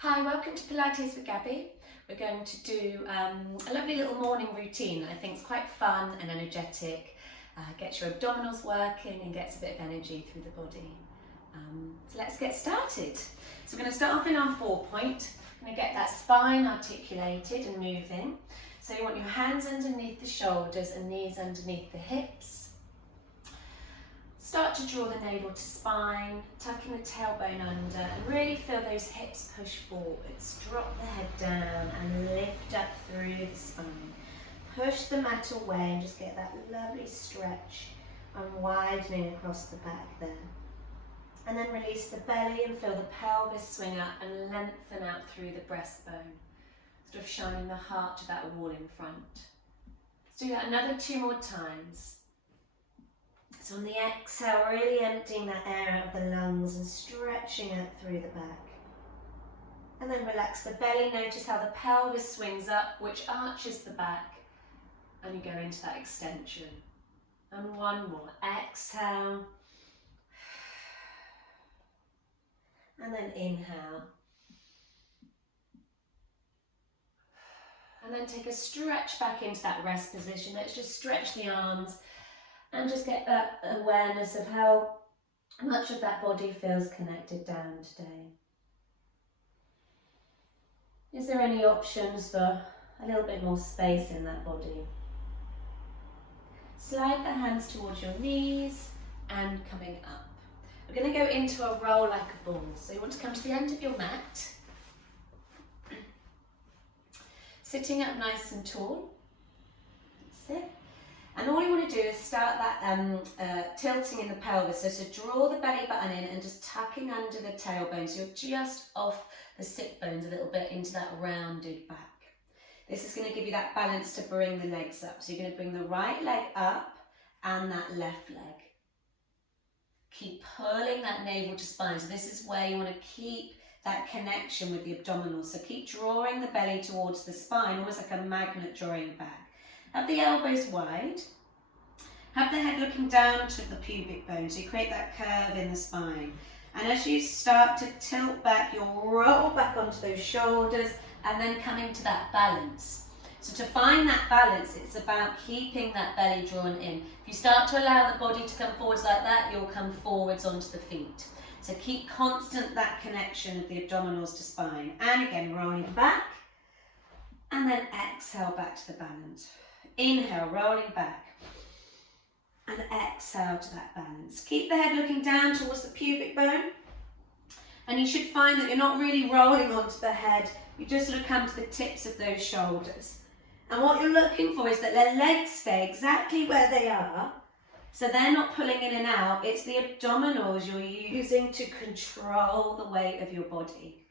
Hi, welcome to Pilates with Gaby. We're going to do a lovely little morning routine that I think is quite fun and energetic, gets your abdominals working and gets a bit of energy through the body. So let's get started. So we're going to start off in our 4-point. We're going to get that spine articulated and moving. So you want your hands underneath the shoulders and knees underneath the hips. Start to draw the navel to spine, tucking the tailbone under and really feel those hips push forwards. Drop the head down and lift up through the spine. Push the mat away and just get that lovely stretch and widening across the back there. And then release the belly and feel the pelvis swing up and lengthen out through the breastbone, sort of shining the heart to that wall in front. Let's do that another 2 more times. So on the exhale, really emptying that air out of the lungs and stretching out through the back. And then relax the belly, notice how the pelvis swings up, which arches the back, and you go into that extension. And one more, exhale. And then inhale. And then take a stretch back into that rest position. Let's just stretch the arms and just get that awareness of how much of that body feels connected down today. Is there any options for a little bit more space in that body? Slide the hands towards your knees and coming up. We're going to go into a roll like a ball. So you want to come to the end of your mat. Sitting up nice and tall. That's it. And all you want to do is start that tilting in the pelvis. So to draw the belly button in and just tucking under the tailbone. So you're just off the sit bones a little bit into that rounded back. This is going to give you that balance to bring the legs up. So you're going to bring the right leg up and that left leg. Keep pulling that navel to spine. So this is where you want to keep that connection with the abdominals. So keep drawing the belly towards the spine, almost like a magnet drawing back. Have the elbows wide. Have the head looking down to the pubic bone, so you create that curve in the spine. And as you start to tilt back, you'll roll back onto those shoulders and then come into that balance. So to find that balance, it's about keeping that belly drawn in. If you start to allow the body to come forwards like that, you'll come forwards onto the feet. So keep constant that connection of the abdominals to spine. And again, rolling back. And then exhale back to the balance. Inhale, rolling back. And exhale to that balance. Keep the head looking down towards the pubic bone. And you should find that you're not really rolling onto the head. You just sort of come to the tips of those shoulders. And what you're looking for is that their legs stay exactly where they are. So they're not pulling in and out. It's the abdominals you're using to control the weight of your body.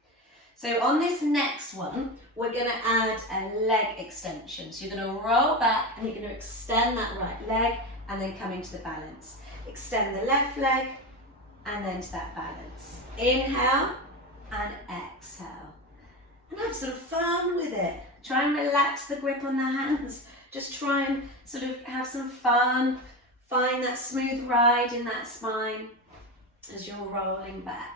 So on this next one, we're going to add a leg extension. So you're going to roll back and you're going to extend that right leg and then come into the balance. Extend the left leg and then to that balance. Inhale and exhale. And have sort of fun with it. Try and relax the grip on the hands. Just try and sort of have some fun. Find that smooth ride in that spine as you're rolling back.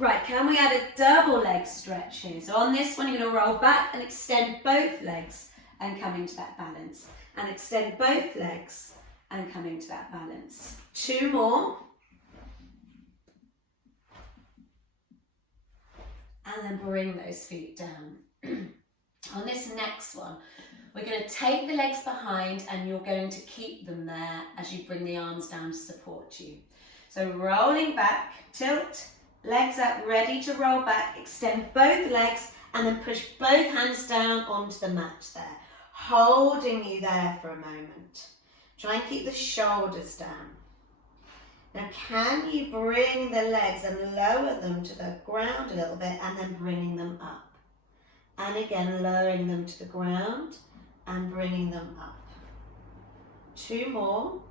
Right, can we add a double leg stretch here? So on this one, you're going to roll back and extend both legs and come into that balance. And extend both legs and come into that balance. 2 more. And then bring those feet down. On this next one, we're going to take the legs behind and you're going to keep them there as you bring the arms down to support you. So rolling back, tilt, legs up, ready to roll back, extend both legs and then push both hands down onto the mat there, holding you there for a moment. Try and keep the shoulders down. Now can you bring the legs and lower them to the ground a little bit and then bringing them up? And again, lowering them to the ground and bringing them up. 2 more.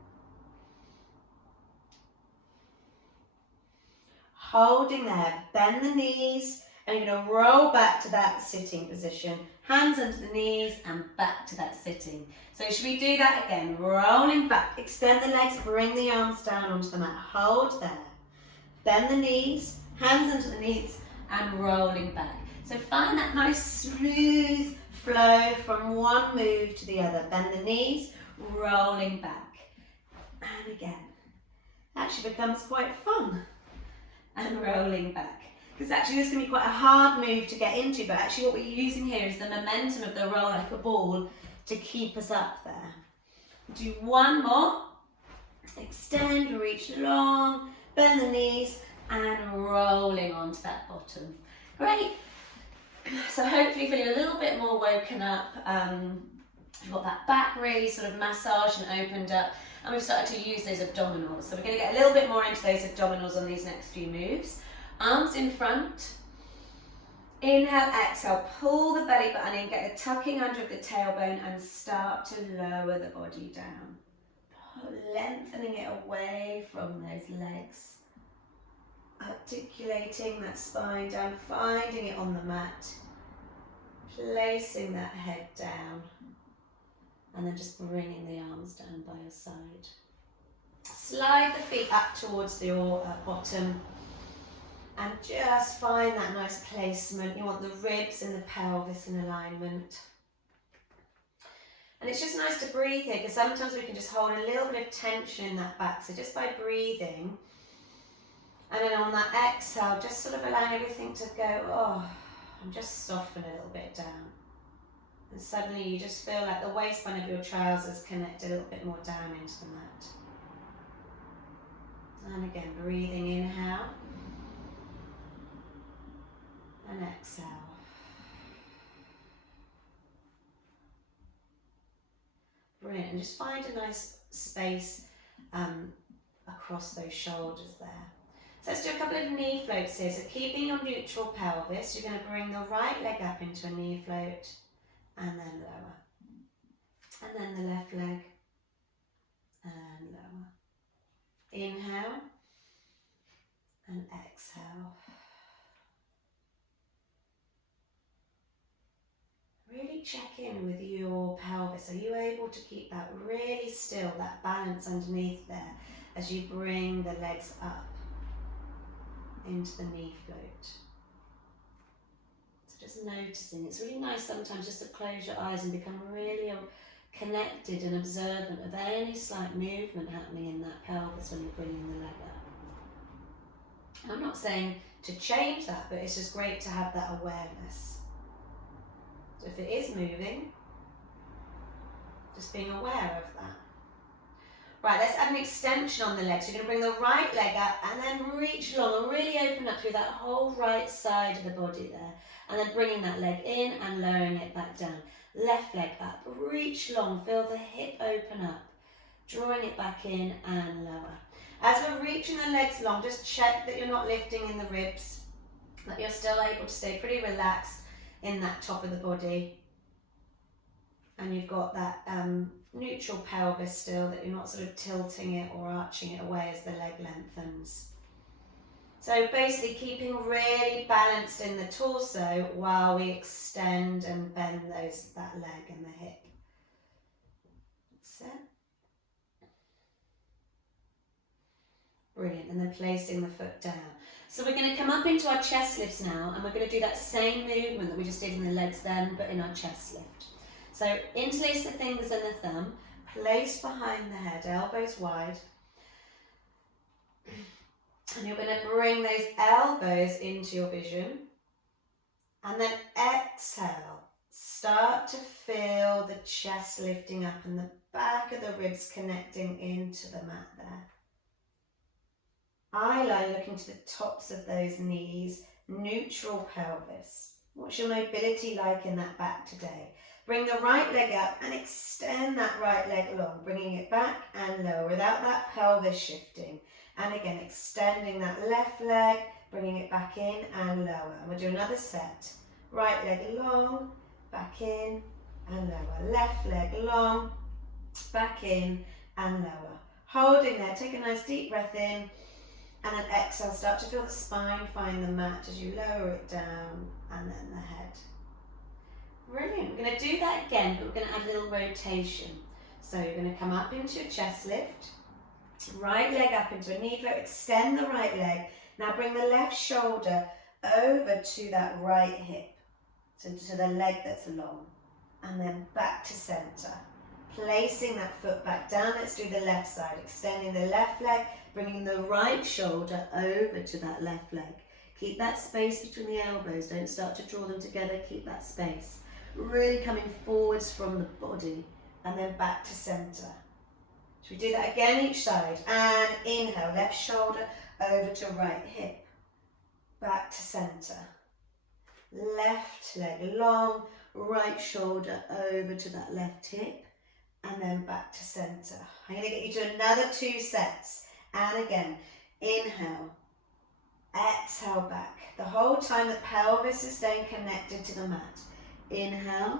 Holding there, bend the knees, and you're going to roll back to that sitting position. Hands under the knees and back to that sitting. So should we do that again? Rolling back, extend the legs, bring the arms down onto the mat. Hold there. Bend the knees, hands under the knees, and rolling back. So find that nice smooth flow from one move to the other. Bend the knees, rolling back. And again, actually becomes quite fun. And rolling back. Because actually this can be quite a hard move to get into, but actually what we're using here is the momentum of the roll like a ball to keep us up there. Do one more. Extend, reach long, bend the knees, and rolling onto that bottom. Great. So hopefully feeling a little bit more woken up. We've got that back really sort of massaged and opened up, and we've started to use those abdominals. So we're going to get a little bit more into those abdominals on these next few moves. Arms in front. Inhale, exhale, pull the belly button in, get a tucking under of the tailbone and start to lower the body down. Lengthening it away from those legs. Articulating that spine down, finding it on the mat. Placing that head down. And then just bringing the arms down by your side. Slide the feet up towards your bottom. And just find that nice placement. You want the ribs and the pelvis in alignment. And it's just nice to breathe here, because sometimes we can just hold a little bit of tension in that back. So just by breathing, and then on that exhale, just sort of allowing everything to go, oh, and just soften a little bit down. And suddenly you just feel like the waistband of your trousers connect a little bit more down into the mat. And again, breathing, inhale. And exhale. Brilliant, and just find a nice space across those shoulders there. So let's do a couple of knee floats here. So keeping your neutral pelvis, you're going to bring the right leg up into a knee float and then lower. And then the left leg and lower. Inhale and exhale. Really check in with your pelvis. Are you able to keep that really still, that balance underneath there as you bring the legs up into the knee float? So just noticing. It's really nice sometimes just to close your eyes and become really connected and observant of any slight movement happening in that pelvis when you're bringing the leg up. I'm not saying to change that, but it's just great to have that awareness. So if it is moving, just being aware of that. Right, let's add an extension on the legs. You're going to bring the right leg up and then reach long and really open up through that whole right side of the body there. And then bringing that leg in and lowering it back down. Left leg up, reach long, feel the hip open up. Drawing it back in and lower. As we're reaching the legs long, just check that you're not lifting in the ribs, that you're still able to stay pretty relaxed in that top of the body, and you've got that neutral pelvis still, that you're not sort of tilting it or arching it away as the leg lengthens. So basically keeping really balanced in the torso while we extend and bend that leg and the hip. That's it. Brilliant, and then placing the foot down. So we're going to come up into our chest lifts now, and we're going to do that same movement that we just did in the legs then, but in our chest lift. So interlace the fingers and the thumb, place behind the head, elbows wide. And you're going to bring those elbows into your vision. And then exhale. Start to feel the chest lifting up and the back of the ribs connecting into the mat there. Eyeline looking to the tops of those knees, neutral pelvis. What's your mobility like in that back today? Bring the right leg up and extend that right leg long, bringing it back and lower without that pelvis shifting. And again, extending that left leg, bringing it back in and lower. And we'll do another set. Right leg long, back in and lower. Left leg long, back in and lower. Holding there, take a nice deep breath in. And then exhale, start to feel the spine find the mat as you lower it down, and then the head. Brilliant. We're going to do that again, but we're going to add a little rotation. So you're going to come up into your chest lift, right leg up into a knee float, extend the right leg. Now bring the left shoulder over to that right hip, to the leg that's long, and then back to center. Placing that foot back down. Let's do the left side, extending the left leg, bringing the right shoulder over to that left leg. Keep that space between the elbows, don't start to draw them together, keep that space. Really coming forwards from the body, and then back to center. Should we do that again each side? And inhale, left shoulder over to right hip, back to center. Left leg long, right shoulder over to that left hip, and then back to center. I'm going to get you to another 2 sets. And again, inhale, exhale back. The whole time the pelvis is staying connected to the mat. Inhale,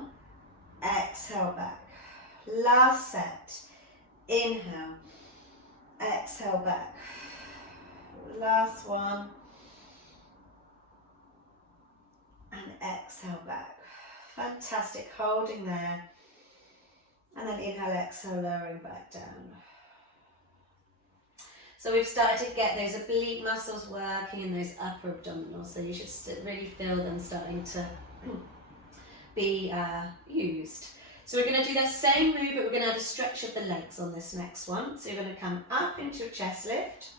exhale back. Last set. Inhale, exhale back. Last one. And exhale back. Fantastic, holding there. And then inhale, exhale, lowering back down. So we've started to get those oblique muscles working and those upper abdominals. So you should really feel them starting to be used. So we're going to do that same move, but we're going to add a stretch of the legs on this next one. So you're going to come up into a chest lift.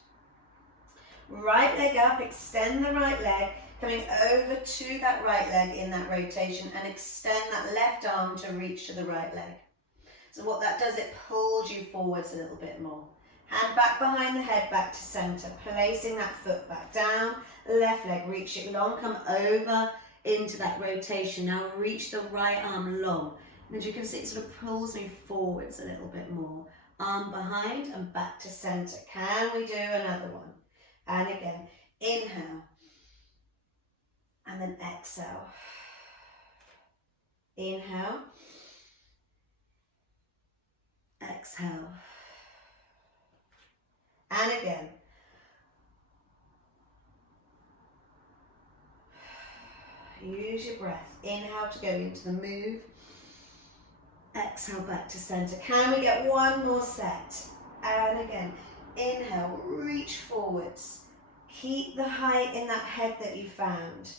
Right leg up, extend the right leg, coming over to that right leg in that rotation, and extend that left arm to reach to the right leg. So what that does, it pulls you forwards a little bit more. Hand back behind the head, back to center, placing that foot back down, left leg, reach it long, come over into that rotation. Now reach the right arm long. And as you can see, it sort of pulls me forwards a little bit more. Arm behind and back to center. Can we do another one? And again, inhale. And then exhale. Inhale. Exhale. And again. Use your breath. Inhale to go into the move. Exhale back to center. Can we get one more set? And again. Inhale, reach forwards. Keep the height in that head that you found.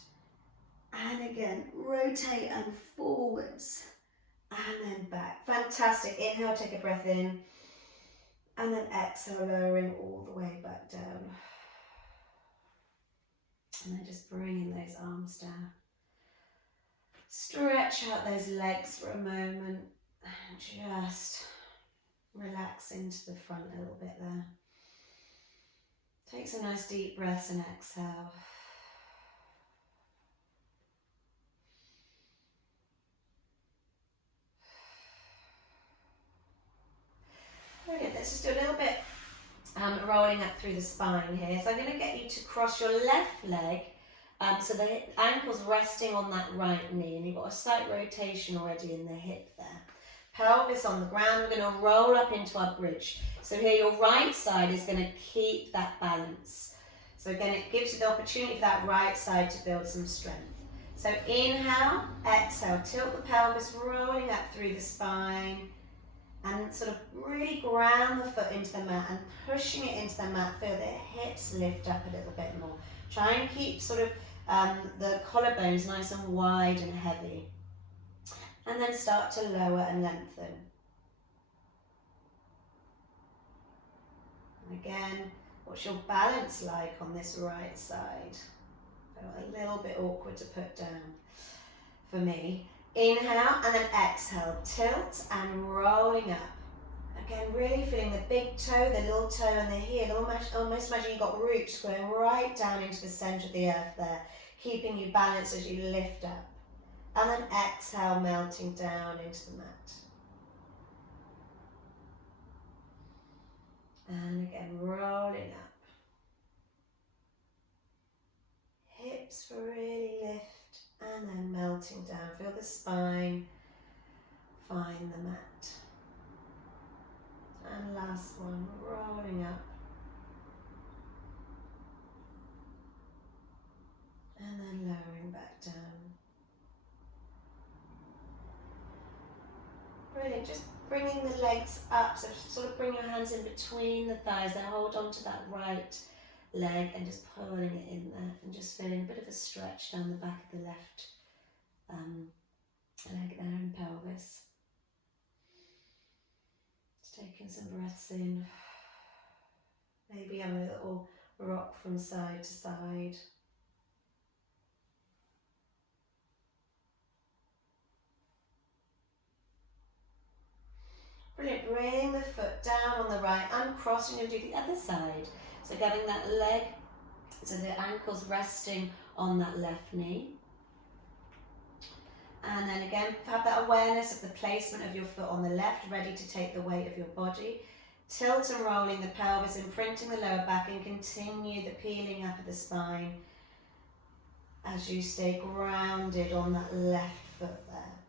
And again, rotate and forwards. And then back. Fantastic. Inhale, take a breath in. And then exhale, lowering all the way back down. And then just bringing those arms down. Stretch out those legs for a moment. And just relax into the front a little bit there. Take some nice deep breaths and exhale. Brilliant. Let's just do a little bit rolling up through the spine here. So I'm going to get you to cross your left leg so the ankle's resting on that right knee, and you've got a slight rotation already in the hip there. Pelvis on the ground, we're going to roll up into our bridge. So here your right side is going to keep that balance. So again, it gives you the opportunity for that right side to build some strength. So inhale, exhale, tilt the pelvis, rolling up through the spine, and sort of really ground the foot into the mat and pushing it into the mat. Feel the hips lift up a little bit more. Try and keep sort of the collarbones nice and wide and heavy. And then start to lower and lengthen. And again, what's your balance like on this right side? A little bit awkward to put down for me. Inhale and then exhale, tilt and rolling up. Again, really feeling the big toe, the little toe and the heel. Almost imagine you've got roots going right down into the centre of the earth there, keeping you balanced as you lift up. And then exhale, melting down into the mat. And again, rolling up. Hips really lift and then melting down. Feel the spine, find the mat. And last one, rolling up. And then lowering back down. Brilliant, just bringing the legs up, so sort of bring your hands in between the thighs and hold on to that right leg and just pulling it in there and just feeling a bit of a stretch down the back of the left leg there and pelvis. Just taking some breaths in. Maybe having a little rock from side to side. Brilliant. Bring the foot down on the right, uncross, and you're going to do the other side. So getting that leg, so the ankle's resting on that left knee. And then again, have that awareness of the placement of your foot on the left, ready to take the weight of your body. Tilt and rolling the pelvis, imprinting the lower back, and continue the peeling up of the spine as you stay grounded on that left foot there.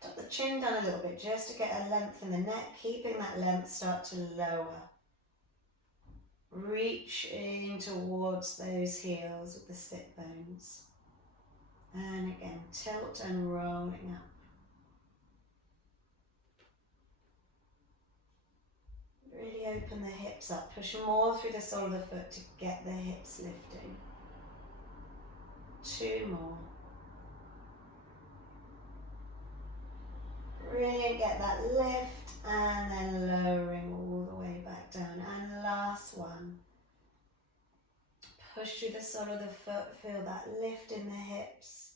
Tuck the chin down a little bit just to get a length in the neck, keeping that length start to lower. Reaching towards those heels with the sit bones. And again, tilt and rolling up. Really open the hips up, push more through the sole of the foot to get the hips lifting. 2 more. Really get that lift and then lowering all the way back down. And last one. Push through the sole of the foot, feel that lift in the hips.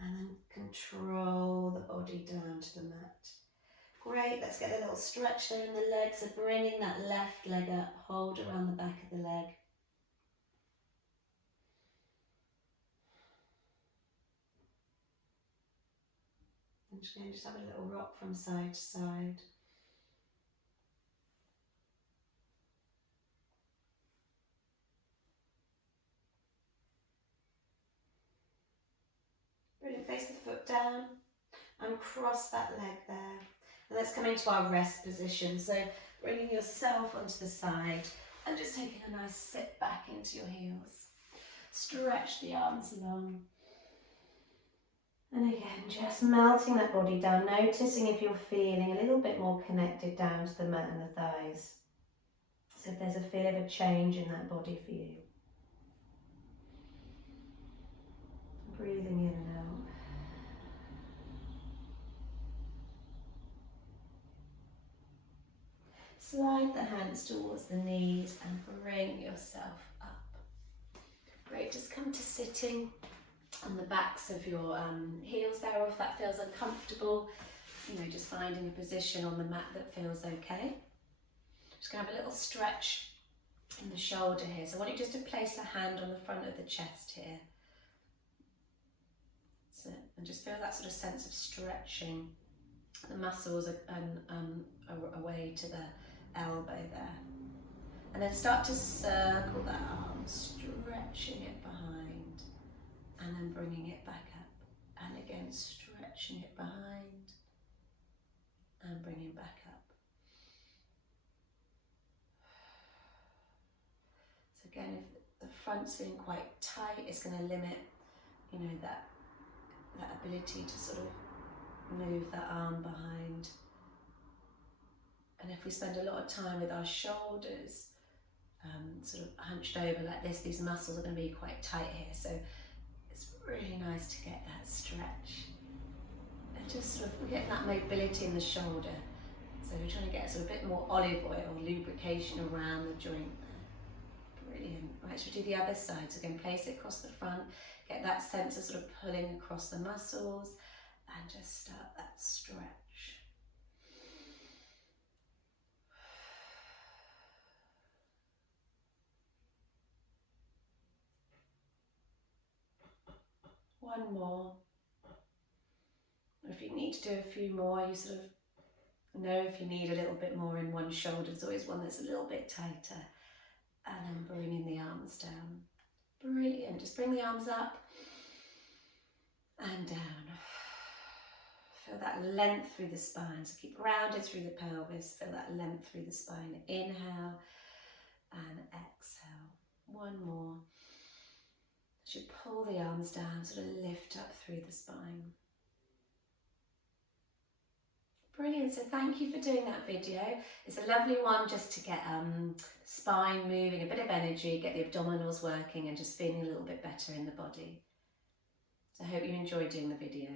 And then control the body down to the mat. Great, let's get a little stretch there in the legs. So bringing that left leg up, hold around the back of the leg. I'm just going to have a little rock from side to side. Brilliant, place the foot down and cross that leg there. And let's come into our rest position. So bringing yourself onto the side and just taking a nice sit back into your heels. Stretch the arms long. And again, just melting that body down, noticing if you're feeling a little bit more connected down to the mat and the thighs. So if there's a feel of a change in that body for you. Breathing in and out. Slide the hands towards the knees and bring yourself up. Great, just come to sitting on the backs of your heels there, or if that feels uncomfortable, just finding a position on the mat that feels okay. Just going to have a little stretch in the shoulder here. So I want you just to place a hand on the front of the chest here. So, and just feel that sort of sense of stretching. The muscles are away to the elbow there. And then start to circle that arm, stretching it behind, and then bringing it back up. And again, stretching it behind, and bringing back up. So again, if the front's feeling quite tight, it's going to limit, that ability to sort of move that arm behind. And if we spend a lot of time with our shoulders sort of hunched over like this, these muscles are going to be quite tight here. So it's really nice to get that stretch. And just sort of, we're getting that mobility in the shoulder. So we're trying to get sort of a bit more olive oil or lubrication around the joint there. Brilliant. Right, so we do the other side. So again, place it across the front, get that sense of sort of pulling across the muscles, and just start that stretch. One more. If you need to do a few more, you sort of know if you need a little bit more in one shoulder. There's always one that's a little bit tighter. And then bringing the arms down. Brilliant. Just bring the arms up and down. Feel that length through the spine. So keep grounded through the pelvis. Feel that length through the spine. Inhale and exhale. One more. As you pull the arms down, sort of lift up through the spine. Brilliant, so thank you for doing that video. It's a lovely one just to get spine moving, a bit of energy, get the abdominals working and just feeling a little bit better in the body. So I hope you enjoyed doing the video.